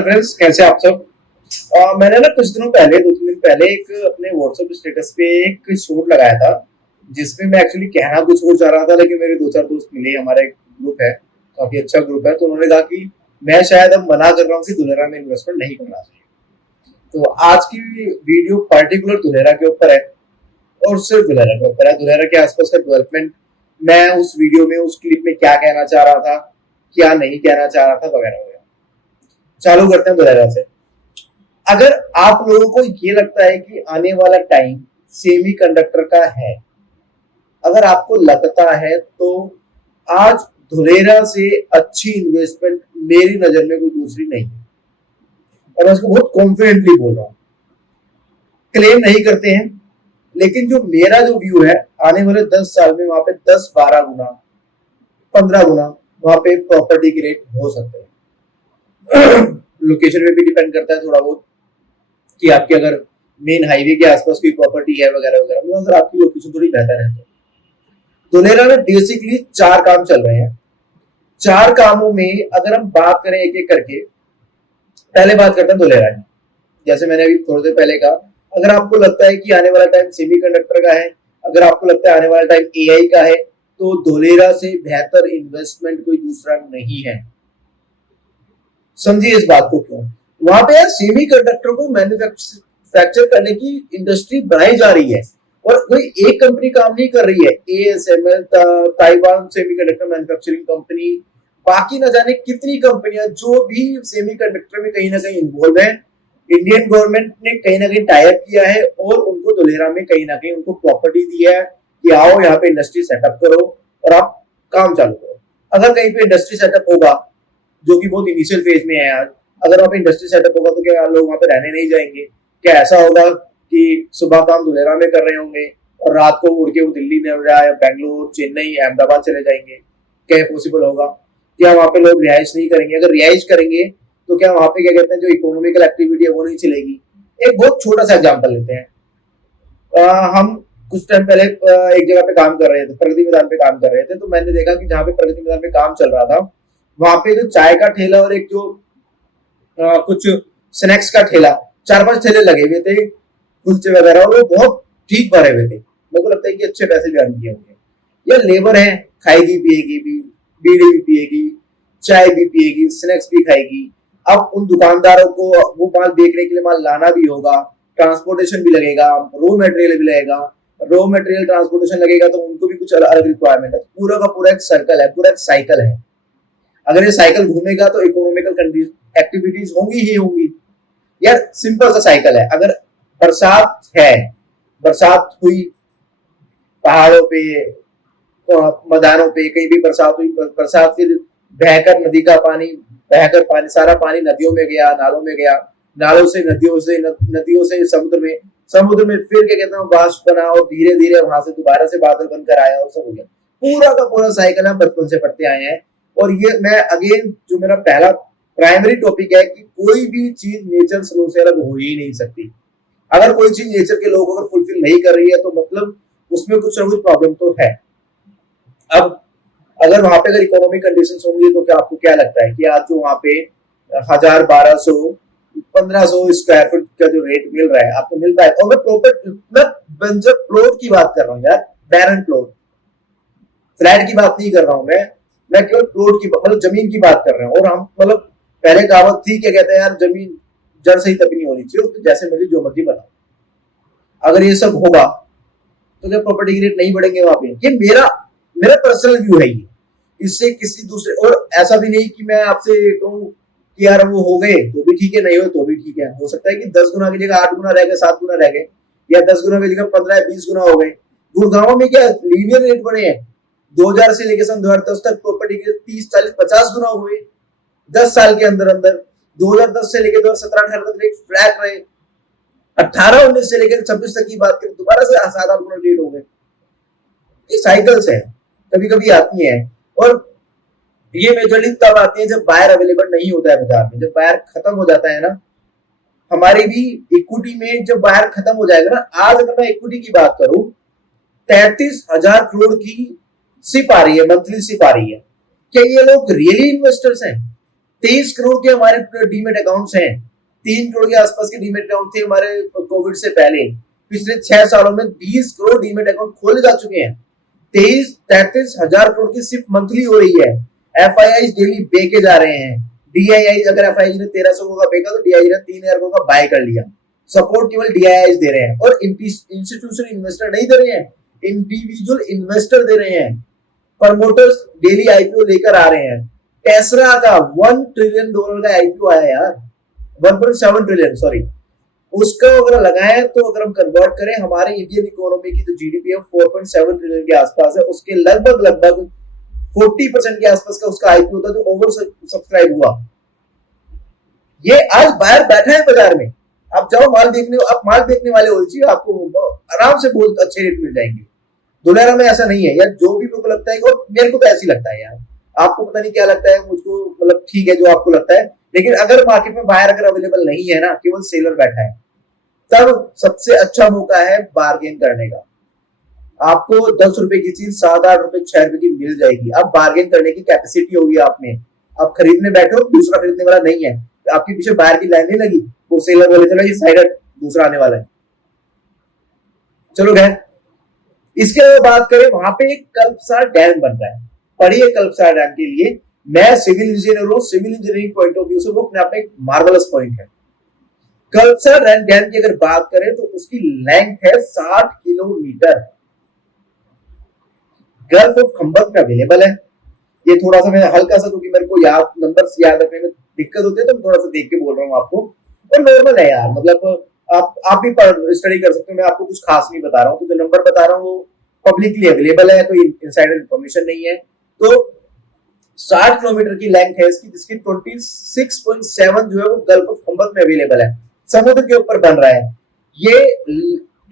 Hello friends, कैसे आप सब। मैंने ना कुछ दिनों पहले 2-3 दिन पहले एक अपने व्हाट्सएप स्टेटस पे एक शूट लगाया था, जिसमें मैं एक्चुअली कहना कुछ और चाह रहा था, लेकिन मेरे 2-4 दोस्त मिले, हमारा एक ग्रुप है, काफी अच्छा ग्रुप है, तो उन्होंने कहा कि मैं शायद अब मना कर रहा हूँ कि धुलेरा में इन्वेस्टमेंट नहीं करना चाहिए। तो आज की वीडियो पर्टिकुलर धुलेरा के ऊपर है, और सिर्फ धुलेरा के ऊपर है, धुलेरा के आसपास का डेवलपमेंट। मैं उस वीडियो में, उस क्लिप में क्या कहना चाह रहा था, क्या नहीं कहना चाह रहा था, वगैरह वगैरह। चालू करते हैं धुलेरा से। अगर आप लोगों को ये लगता है कि आने वाला टाइम सेमीकंडक्टर का है, अगर आपको लगता है, तो आज धुलेरा से अच्छी इन्वेस्टमेंट मेरी नजर में कोई दूसरी नहीं है। और मैं इसको बहुत कॉन्फिडेंटली बोल रहा हूं, क्लेम नहीं करते हैं, लेकिन जो मेरा जो व्यू है, आने वाले 10 साल में वहां पे 10-12 गुना, 15 गुना वहां पे प्रॉपर्टी के रेट हो सकते हैं। लोकेशन में भी डिपेंड करता है थोड़ा बहुत, कि आपके अगर मेन हाईवे के आसपास कोई प्रॉपर्टी है वगैरह वगैरह, मतलब अगर आपकी लोकेशन थोड़ी बेहतर है तो। धुलेरा में बेसिकली 4 काम चल रहे हैं। 4 कामों में अगर हम बात करें एक एक करके, पहले बात करते हैं धुलेरा की। जैसे मैंने अभी थोड़ी देर पहले कहा, अगर आपको लगता है कि आने वाला टाइम सेमीकंडक्टर का है, अगर आपको लगता है आने वाला टाइम एआई का है, तो धुलेरा से बेहतर इन्वेस्टमेंट कोई दूसरा नहीं है। समझिए इस बात को क्यों। वहां पे यार सेमीकंडक्टर को मैन्युफैक्चर करने की इंडस्ट्री बनाई जा रही है, और कोई एक कंपनी काम नहीं कर रही है। ASML, Taiwan semiconductor manufacturing company, बाकी न जाने कितनी कंपनियां जो भी सेमीकंडक्टर में कहीं ना कहीं इन्वॉल्व है। इंडियन गवर्नमेंट ने कहीं ना कहीं टाई अप किया है, और उनको धुलेरा में कहीं ना कहीं उनको प्रॉपर्टी दी है कि आओ यहाँ पे इंडस्ट्री सेटअप करो और आप काम चालू करो। अगर कहीं पे इंडस्ट्री सेटअप होगा, जो कि बहुत इनिशियल फेज में है यार, अगर वहाँ पे इंडस्ट्री सेटअप होगा तो क्या लोग वहाँ पे रहने नहीं जाएंगे? क्या ऐसा होगा कि सुबह काम धुलेरा में कर रहे होंगे और रात को उड़ के वो दिल्ली या बेंगलुरु, चेन्नई, अहमदाबाद चले जाएंगे? क्या पॉसिबल होगा? क्या वहाँ पे लोग रिहाइश नहीं करेंगे? अगर रिहाइश करेंगे तो क्या वहाँ पे क्या कहते हैं, जो इकोनॉमिकल एक्टिविटी है वो नहीं चलेगी? एक बहुत छोटा सा एग्जाम्पल लेते हैं। हम कुछ टाइम पहले एक जगह पे काम कर रहे थे, प्रगति मैदान पे काम कर रहे थे, तो मैंने देखा कि जहाँ पे प्रगति मैदान पे काम चल रहा था, वहां पे जो चाय का ठेला और एक जो कुछ स्नैक्स का ठेला, 4-5 ठेले लगे हुए थे, कुलचे वगैरह, और वो बहुत ठीक भरे हुए थे। मेरे को लगता है कि अच्छे पैसे भी अर्न किए होंगे। या लेबर है, खाएगी पिएगी भी, बीड़ी भी पिएगी, चाय भी पिएगी, स्नैक्स भी खाएगी। अब उन दुकानदारों को वो माल बेचने के लिए माल लाना भी होगा, ट्रांसपोर्टेशन भी लगेगा, रॉ मटेरियल भी लगेगा, रॉ मटेरियल ट्रांसपोर्टेशन लगेगा, तो उनको भी कुछ अलग रिक्वायरमेंट है। पूरा का पूरा एक सर्कल है, पूरा एक साइकिल है। अगर ये साइकिल घूमेगा तो इकोनॉमिकल एक्टिविटीज होंगी ही होंगी। यार सिंपल सा साइकिल है। अगर बरसात है, बरसात हुई पहाड़ों पे, मैदानों पे, कहीं भी बरसात हुई, बरसात फिर बहकर नदी का पानी, बहकर पानी, सारा पानी नदियों में गया, नालों में गया, नालों से नदियों से समुद्र में, समुद्र में फिर क्या कहते हैं वाष्प बना, और धीरे धीरे वहां से दोबारा से बादल बनकर आया, और सब हो गया। पूरा का पूरा साइकिल हम बचपन से पढ़ते आए हैं। और ये मैं अगेन, जो मेरा पहला प्राइमरी टॉपिक है कि कोई भी चीज नेचर स्लो से अलग हो ही नहीं सकती। अगर कोई चीज नेचर के लोग अगर फुलफिल नहीं कर रही है, तो मतलब उसमें कुछ ना कुछ प्रॉब्लम तो है। अब अगर वहां पे अगर इकोनॉमिक कंडीशंस होंगी, तो क्या आपको क्या लगता है कि आज जो वहां पे 1000, 1200, 1500 स्क्वायर फुट का जो रेट मिल रहा है, आपको मिल रहा है? और मैं बंजर प्लॉट की बात कर रहा हूँ यार, बैरन प्लॉट, फ्लैट की बात नहीं कर रहा हूँ मैं केवल प्लॉट की, मतलब जमीन की बात कर रहे हैं। और हम मतलब पहले कहावत थी, क्या कहते हैं यार, जमीन जड़ सही तभी नहीं होनी चाहिए, उसमें जैसे मर्जी जो मर्जी बनाओ। अगर ये सब होगा तो क्या प्रॉपर्टी की रेट नहीं बढ़ेंगे वहां पे? ये मेरा मेरा पर्सनल व्यू है ये, इससे किसी दूसरे, और ऐसा भी नहीं कि मैं आपसे कहूँ कि यार वो हो गए तो भी ठीक है, नहीं हो तो भी ठीक है। हो सकता है कि 10 गुना की जगह 8 गुना रह गए, 7 गुना रह गए, या 10 गुना की जगह 15-20 गुना हो गए। गुड़गांव में क्या लीनियर रेट बढ़े हैं? 2000 से लेकर सन 2010 तक प्रॉपर्टी के 30-40-50 गुना हुए 10 साल के अंदर अंदर। 2010 से लेकर 2017-18 तक रेट फ्लैट रहे। 18-19 से लेकर 26 तक की बात करें, दोबारा से 7-8 गुना रेट हो गए। ये साइकिल्स है, कभी कभी आती है, और ये मेजरली तब आती है जब बायर अवेलेबल नहीं होता है बाजार में। जब बायर खत्म हो जाता है ना, हमारी भी इक्विटी में जब बायर खत्म हो जाएगा ना, आज अगर मैं इक्विटी की बात करूं, 33,000 करोड़ की सिप आ रही है, मंथली सिप आ रही है। क्या ये लोग रियली इन्वेस्टर्स हैं? 23 करोड़ के हमारे डीमेट अकाउंट्स हैं। 3 करोड़ के आसपास के डीमेट अकाउंट थे हमारे कोविड से पहले। पिछले 6 सालों में 20 करोड़ डीमेट अकाउंट खोले जा चुके हैं। 33 हजार करोड़ की सिर्फ मंथली हो रही है। एफआईआई डेली बेचे जा रहे हैं। डीआईआई अगर एफआईआई ने 1300 करोड़ का बेचा तो डीआईआई ने 3000 करोड़ का बाय कर लिया। सपोर्ट केवल डीआईआई दे रहे हैं और इंस्टीट्यूशनल इन्वेस्टर नहीं दे रहे हैं, इंडिविजुअल इन्वेस्टर दे रहे हैं। प्रमोटर्स डेली आईपीओ लेकर आ रहे हैं। टेस्ला का $1 ट्रिलियन का आईपीओ आया यार, 1.7 ट्रिलियन सॉरी। उसका अगर लगाएं तो अगर हम कन्वर्ट करें हमारे इंडियन इकोनॉमी की जो जीडीपी है 4.7 ट्रिलियन के आसपास है, उसके लगभग 40% के आसपास का उसका आईपीओ था जो ओवर सब्सक्राइब हुआ। ये आज बाहर बैठा है बाजार में, आप जाओ माल देखने वाले हो जी, आपको आराम से बहुत अच्छे रेट मिल जाएंगे। दुलेरा में ऐसा नहीं है यार, जो भी मेरे को लगता है और मेरे को तो ऐसी लगता है यार, आपको पता नहीं क्या लगता है, मुझको मतलब ठीक है जो आपको लगता है, लेकिन अगर मार्केट में बायर अगर अवेलेबल नहीं है ना, केवल सेलर बैठा है, तब सबसे अच्छा मौका है बार्गेन करने का। आपको 10 रुपए की चीज 7-8 रुपए 6 रुपए की मिल जाएगी। अब बार्गेन करने की कैपेसिटी होगी आप में। आप खरीदने बैठे हो, दूसरा खरीदने वाला नहीं है, आपके पीछे बायर की लाइन नहीं लगी, वो सेलर बोले चलो ये साइड दूसरा आने वाला है। चलो खैर, इसके अलावा बात करें, वहां पे एक कल्पसार डैम बन रहा है। पढ़िए कल्पसार डैम के लिए, मैं सिविल इंजीनियर हूं, civil engineering point of view से वो अपने आप में एक मार्वलस पॉइंट है। कल्पसार डैम की अगर बात करें तो उसकी लेंथ है 60 किलोमीटर। गल्फ ऑफ खंबत में अवेलेबल है। ये थोड़ा सा मैं हल्का सा, क्योंकि मेरे को नंबर्स याद रखने में दिक्कत होती है तो थोड़ा सा देख के बोल रहा हूँ आपको, और नॉर्मल है यार, मतलब आप भी स्टडी कर सकते हो, मैं आपको कुछ खास नहीं बता रहा हूँ। तो जो नंबर बता रहा हूँ वो पब्लिकली अवेलेबल है, कोई इनसाइडर इन्फॉर्मेशन नहीं है। तो 60 किलोमीटर की लेंथ है इसकी, जिसकी 26.7 जो है वो गल्फ ऑफ खंबत में अवेलेबल है, समुद्र के ऊपर बन रहा है ये।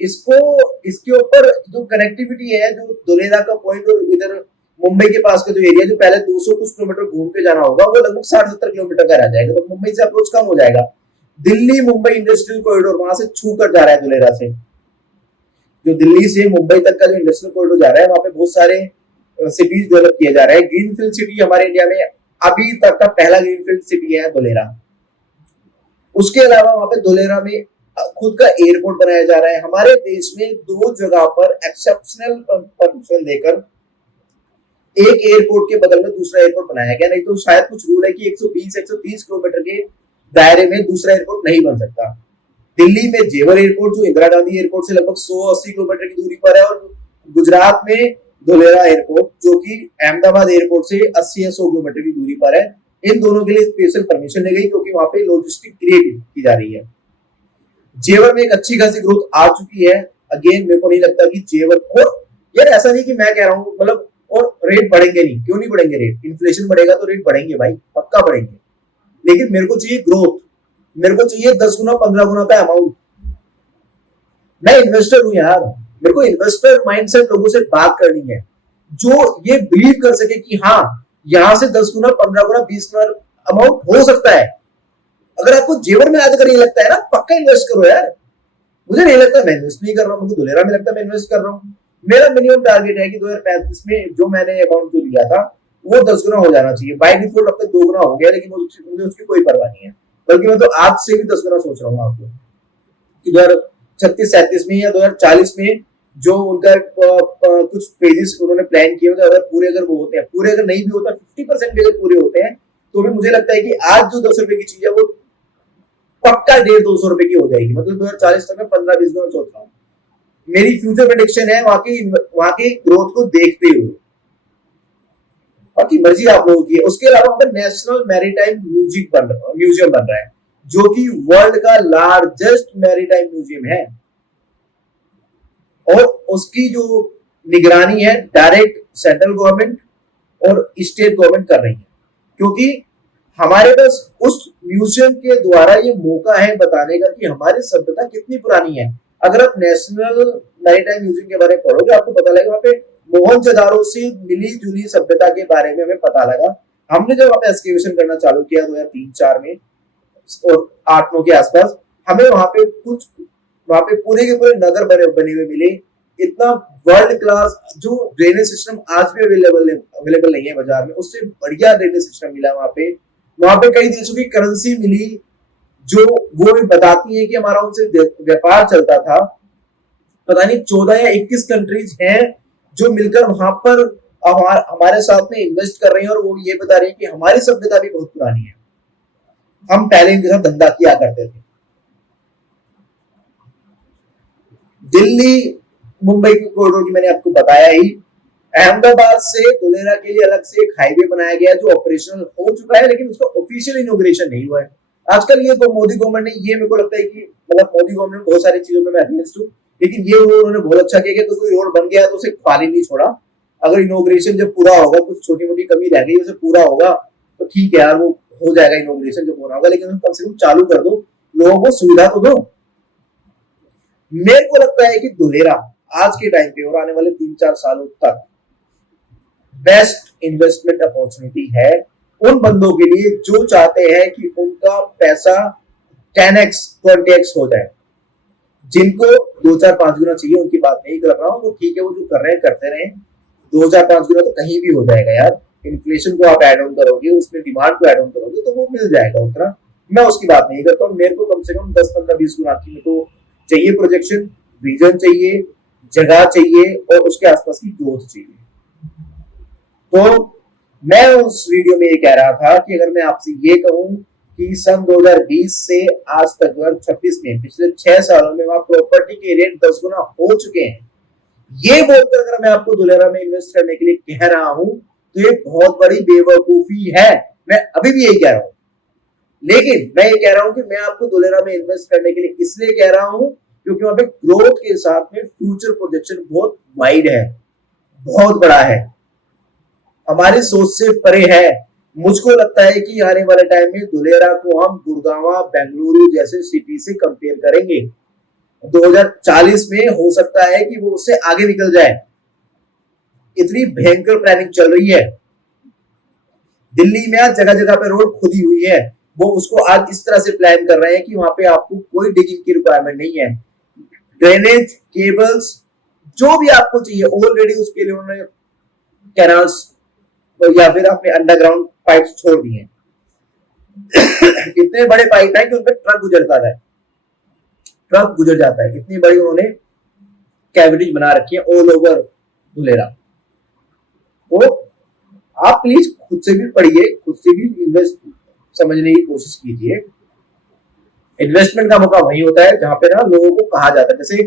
इसके ऊपर जो कनेक्टिविटी है, जो दुलेरा का पॉइंट और इधर मुंबई के पास का जो एरिया, जो पहले 200 कुछ किलोमीटर घूम के जाना होगा, वो लगभग 60-70 किलोमीटर का रह जाएगा। तो मुंबई से अप्रोच कम हो जाएगा। दिल्ली मुंबई इंडस्ट्रियल कॉरिडोर वहां से छू कर जा रहा है दुलेरा से। जो दिल्ली से मुंबई तक का जो इंडस्ट्रियल कॉरिडोर जा रहा है, वहां पे बहुत सारे सिटीज डेवलप किए जा रहे हैं। ग्रीनफील्ड सिटी हमारे इंडिया में अभी तक का पहला ग्रीनफील्ड सिटी है दुलेरा। उसके अलावा वहां पे दुलेरा में खुद का एयरपोर्ट बनाया जा रहा है। हमारे देश में 2 जगह पर एक्सेप्शनल परमिशन देकर एक एयरपोर्ट के बगल में दूसरा एयरपोर्ट बनाया गया, नहीं तो शायद कुछ रूल है कि 120-130 किलोमीटर के दायरे में दूसरा एयरपोर्ट नहीं बन सकता। दिल्ली में जेवर एयरपोर्ट जो इंदिरा गांधी एयरपोर्ट से लगभग 180 किलोमीटर की दूरी पर है, और गुजरात में धोलेरा एयरपोर्ट जो कि अहमदाबाद एयरपोर्ट से 80 या 100 किलोमीटर की दूरी पर है। इन दोनों के लिए स्पेशल परमिशन ली गई क्योंकि वहां पे लॉजिस्टिक क्रिएट की जा रही है। जेवर में एक अच्छी खासी ग्रोथ आ चुकी है। अगेन मेरे को नहीं लगता कि जेवर, और यार ऐसा नहीं कि मैं कह रहा हूँ मतलब, और रेट बढ़ेंगे नहीं, क्यों नहीं बढ़ेंगे रेट, इन्फ्लेशन बढ़ेगा तो रेट बढ़ेंगे भाई, पक्का बढ़ेंगे। लेकिन मेरे को चाहिए ग्रोथ, मेरे को चाहिए 10 गुना 15 गुना का अमाउंट। मैं इन्वेस्टर हूं यार, मेरे को इन्वेस्टर माइंडसेट लोगों से बात करनी है जो ये बिलीव कर सके कि हाँ यहां से 10 गुना 15 गुना 20 गुना अमाउंट हो सकता है। अगर आपको जेवर में आज अगर ये लगता है ना, पक्का इन्वेस्ट करो यार। मुझे नहीं लगता मैं इन्वेस्ट नहीं कर रहा हूँ, मुझे दुलेरा में लगता है मैं इन्वेस्ट कर रहा हूँ। मेरा मिनिमम टारगेट है कि 2035 में जो मैंने अमाउंट जो लिया था वो 10 गुना हो जाना चाहिए। बाय डिफॉल्ट अब तक 2 गुना हो गया, लेकिन मुझे उसकी कोई परवाह नहीं है, बल्कि मैं तो आज से भी 10 गुना सोच रहा हूँ आपको कि 2036-37 में या 2040 में जो उनका कुछ फेजेस उन्होंने प्लान किए होते, अगर वो होते हैं, पूरे अगर नहीं भी होता 50% भी अगर पूरे होते हैं, तो भी मुझे लगता है कि आज जो 10 रुपए की चीज है वो पक्का 150-200 रुपए की हो जाएगी। मतलब 2040 तक मैं 15-20 गुना सोच रहा हूँ। मेरी फ्यूचर प्रेडिक्शन है वहां की ग्रोथ को देखते हुए। बाकी मर्जी आप लोगों की है। उसके अलावा वहां पर नेशनल मैरीटाइम म्यूजियम बन रहा है, जो कि वर्ल्ड का लार्जेस्ट मैरीटाइम म्यूजियम है, और उसकी जो निगरानी है डायरेक्ट सेंट्रल गवर्नमेंट और स्टेट गवर्नमेंट कर रही है, क्योंकि हमारे पास उस म्यूजियम के द्वारा ये मौका है बताने का कि हमारी सभ्यता कितनी पुरानी है। अगर आप नेशनल मैरीटाइम म्यूजियम के बारे में पढ़ोगे, आपको पता लगेगा वहां पे मोहनजोदाड़ो से मिली जुली सभ्यता के बारे में हमें पता लगा। हमने जब वहां पे एक्सकेवेशन करना चालू किया 2003-4 में और 8-9 के आसपास, हमें वहां पे पूरे के पूरे नगर बने हुए मिले। इतना वर्ल्ड क्लास जो ड्रेनेज सिस्टम आज भी अवेलेबल नहीं है बाजार में, उससे बढ़िया ड्रेनेज सिस्टम मिला वहां पे। वहां पे कई देशों की करेंसी मिली जो वो भी बताती है कि हमारा उनसे व्यापार चलता था। पता नहीं 14 या 21 कंट्रीज हैं जो मिलकर वहां पर हमारे साथ में इन्वेस्ट कर रही हैं और वो ये बता रही है कि हमारी सभ्यता भी बहुत पुरानी है, हम पहले इनके साथ धंधा किया करते थे। दिल्ली मुंबई के कॉरिडोर की मैंने आपको बताया ही। अहमदाबाद से धुलेरा के लिए अलग से एक हाईवे बनाया गया जो ऑपरेशनल हो चुका है, लेकिन उसका ऑफिशियल इनॉग्रेशन नहीं हुआ है। आजकल ये मोदी गवर्नमेंट ने, ये मेरे को लगता है कि मतलब मोदी गवर्नमेंट बहुत सारी चीजों में मैं अगेंस्ट हूँ, लेकिन ये उन्होंने बहुत अच्छा किया कि कोई रोड बन गया तो उसे खाली नहीं छोड़ा। अगर इनॉग्रेशन जब पूरा होगा, कुछ छोटी मोटी कमी रह गई उसे पूरा होगा तो ठीक है यार, वो हो जाएगा इनॉग्रेशन जब होना होगा, लेकिन कम से कम चालू कर दो, लोगों को सुविधा तो दो। मेरे को लगता है कि धुलेरा आज के टाइम पे और आने वाले 3-4 सालों तक बेस्ट इन्वेस्टमेंट अपॉर्चुनिटी है उन बंदों के लिए जो चाहते हैं कि उनका पैसा 10x 20x हो जाए। जिनको 2-4-5 गुना चाहिए उनकी बात नहीं कर रहा हूं, वो ठीक है, वो जो कर रहे हैं करते रहे। 2-4-5 गुना तो कहीं भी हो जाएगा यार। इन्फ्लेशन को आप एड ऑन करोगे, उसमें डिमांड को एड ऑन करोगे तो वो मिल जाएगा उतना। मैं उसकी बात नहीं करता हूँ। मेरे को कम से कम 10-15-20 गुना की मेरे को चाहिए प्रोजेक्शन, विजन चाहिए, जगह चाहिए और उसके आसपास की ग्रोथ चाहिए। तो मैं उस वीडियो में ये कह रहा था कि अगर मैं आपसे ये कहूं कि सन 2020 से आज तक 2026 में पिछले 6 सालों में वहां प्रॉपर्टी के रेट 10 गुना हो चुके हैं, ये बोलकर अगर मैं आपको धुलेरा में इन्वेस्ट करने के लिए कह रहा हूं तो ये बहुत बड़ी बेवकूफी है। मैं अभी भी यही कह रहा हूं, लेकिन मैं ये कह रहा हूं कि मैं आपको धुलेरा में इन्वेस्ट करने के लिए इसलिए कह रहा हूं क्योंकि वहां पे ग्रोथ के साथ में फ्यूचर प्रोजेक्शन बहुत वाइड है, बहुत बड़ा है, हमारी सोच से परे है। मुझको लगता है कि आने वाले टाइम में धुलेरा को हम गुड़गांव, बेंगलुरु जैसे सिटी से कंपेयर करेंगे। 2040 में हो सकता है कि वो उससे आगे निकल जाए, इतनी भयंकर प्लानिंग चल रही है। दिल्ली में आज जगह जगह पे रोड खुदी हुई है, वो उसको आज इस तरह से प्लान कर रहे हैं कि वहां पे आपको कोई डिगिंग की रिक्वायरमेंट नहीं है। ड्रेनेज केबल्स जो भी आपको चाहिए ऑलरेडी उसके लिए उन्होंने कैनाल्स या फिर अपने अंडरग्राउंड पाइप छोड़ दिए। इतने बड़े पाइप है कि उन पर ट्रक गुजरता है, ट्रक गुजर जाता है, इतनी बड़ी उन्होंने कैविटीज बना रखी है ऑल ओवर धुलेरा। तो आप प्लीज खुद से भी पढ़िए, खुद से भी इन्वेस्ट समझने की कोशिश कीजिए। इन्वेस्टमेंट का मौका वही होता है जहां पे ना लोगों को कहा जाता है। जैसे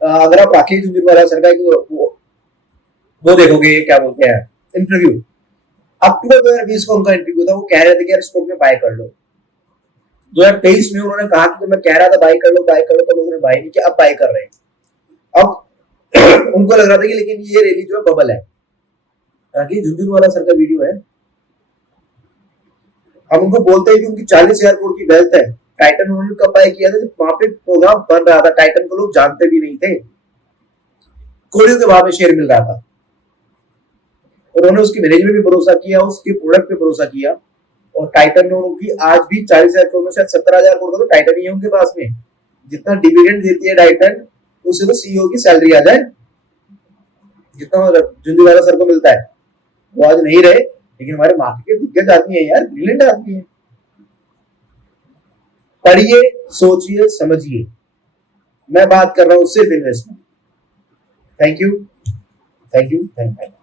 अगर आप राकेश झुंझुनवाला सर का वो देखोगे, क्या बोलते हैं, इंटरव्यू अक्टूबर 2020 को उनका इंटरव्यू था, वो कह रहे थे कि यार स्टॉक में बाय कर लो। 2023 में उन्होंने कहा कि मैं कह रहा था बाय कर लो बाय कर लो, तो लोगों ने बाय नहीं किया, अब बाय कर रहे हैं। अब उनको लग रहा था कि लेकिन ये रैली जो है बबल है। राकेश झुंझुनवाला सर का वीडियो है। हम उनको बोलते हैं कि उनकी 40,000 करोड़ की वेल्थ है। टाइटन उन्होंने कब बाय किया था जब वहां पे प्रोग्राम बन रहा था, टाइटन को लोग जानते भी नहीं थे, कोड़ियों के भाव में शेयर मिल रहा था। उन्होंने उसकी मैनेजमेंट पे भरोसा किया, उसके प्रोडक्ट पे भरोसा किया, और टाइटन ने उनकी आज भी 40,000 करोड़ में शायद 17,000 करोड़ का तो टाइटन ही है उनके पास में। जितना डिविडेंड देती है टाइटन उससे तो सीईओ की सैलरी आ जाए, जितना झुंझुनवाला सर को मिलता है। वो आज नहीं रहे, लेकिन हमारे मार्केट के दिग्गज आदमी है यार, ब्रिलियंट आदमी है। पढ़िए, सोचिए, समझिए। मैं बात कर रहा हूं सिर्फ investment. Thank you, thank you, thank you.